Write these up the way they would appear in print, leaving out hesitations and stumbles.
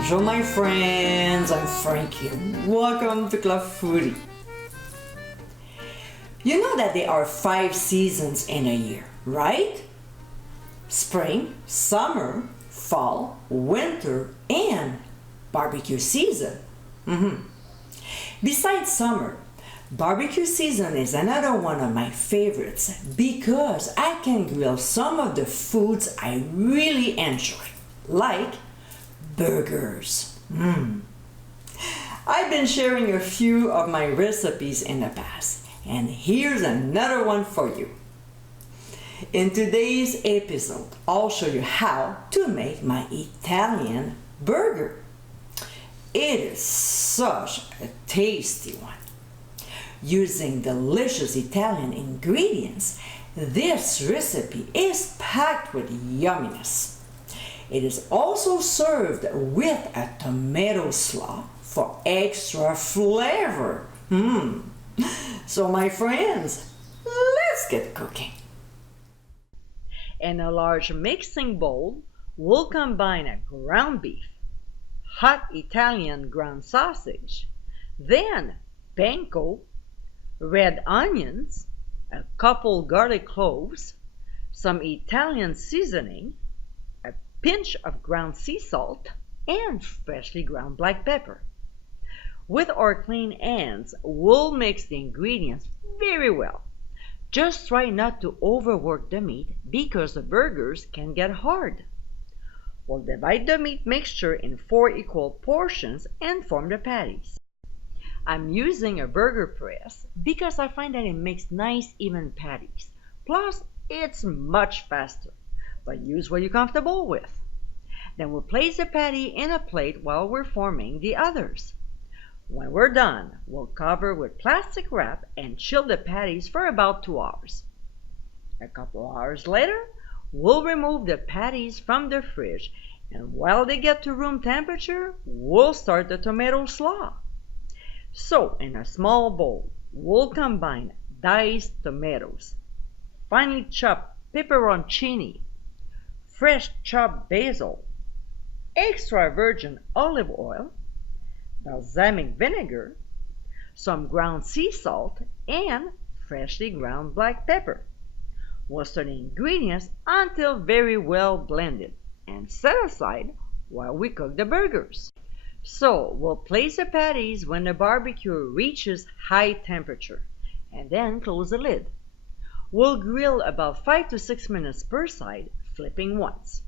Bonjour my friends, I'm Frankie. Welcome to Club Foodie. You know that there are 5 seasons in a year, right? Spring, summer, fall, winter, and barbecue season. Besides summer, barbecue season is another one of my favorites because I can grill some of the foods I really enjoy, like burgers. I've been sharing a few of my recipes in the past, and here's another one for you. In today's episode, I'll show you how to make my Italian burger. It is such a tasty one. Using delicious Italian ingredients, this recipe is packed with yumminess. It is also served with a tomato slaw for extra flavor. So my friends, let's get cooking. In a large mixing bowl, we'll combine a ground beef, hot Italian ground sausage, then panko, red onions, a couple garlic cloves, some Italian seasoning, a pinch of ground sea salt, and freshly ground black pepper. With our clean hands, we'll mix the ingredients very well. Just try not to overwork the meat because the burgers can get hard. We'll divide the meat mixture in 4 equal portions and form the patties. I'm using a burger press because I find that it makes nice even patties. Plus, it's much faster, but use what you're comfortable with. Then we'll place the patty in a plate while we're forming the others. When we're done, we'll cover with plastic wrap and chill the patties for about 2 hours. A couple hours later, we'll remove the patties from the fridge, and while they get to room temperature, we'll start the tomato slaw. So, in a small bowl, we'll combine diced tomatoes, finely chopped pepperoncini, fresh chopped basil, extra virgin olive oil, balsamic vinegar, some ground sea salt, and freshly ground black pepper. We'll stir the ingredients until very well blended and set aside while we cook the burgers. So we'll place the patties when the barbecue reaches high temperature and then close the lid. We'll grill about 5 to 6 minutes per side, flipping once.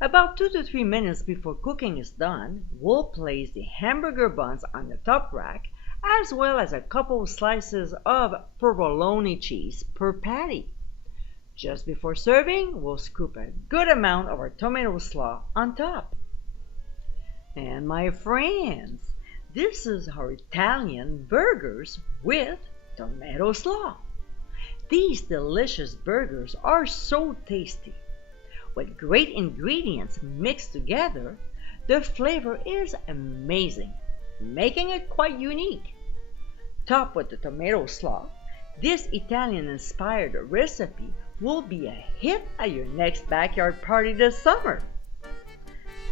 About 2 to 3 minutes before cooking is done, we'll place the hamburger buns on the top rack as well as a couple slices of provolone cheese per patty. Just before serving, we'll scoop a good amount of our tomato slaw on top. And my friends, this is our Italian burgers with tomato slaw. These delicious burgers are so tasty. With great ingredients mixed together, the flavor is amazing, making it quite unique. Topped with the tomato slaw, this Italian-inspired recipe will be a hit at your next backyard party this summer.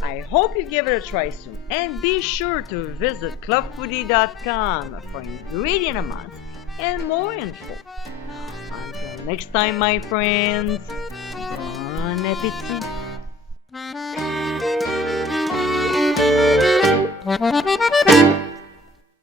I hope you give it a try soon, and be sure to visit clubfoodie.com for ingredient amounts and more info. Until next time, my friends, bon appétit!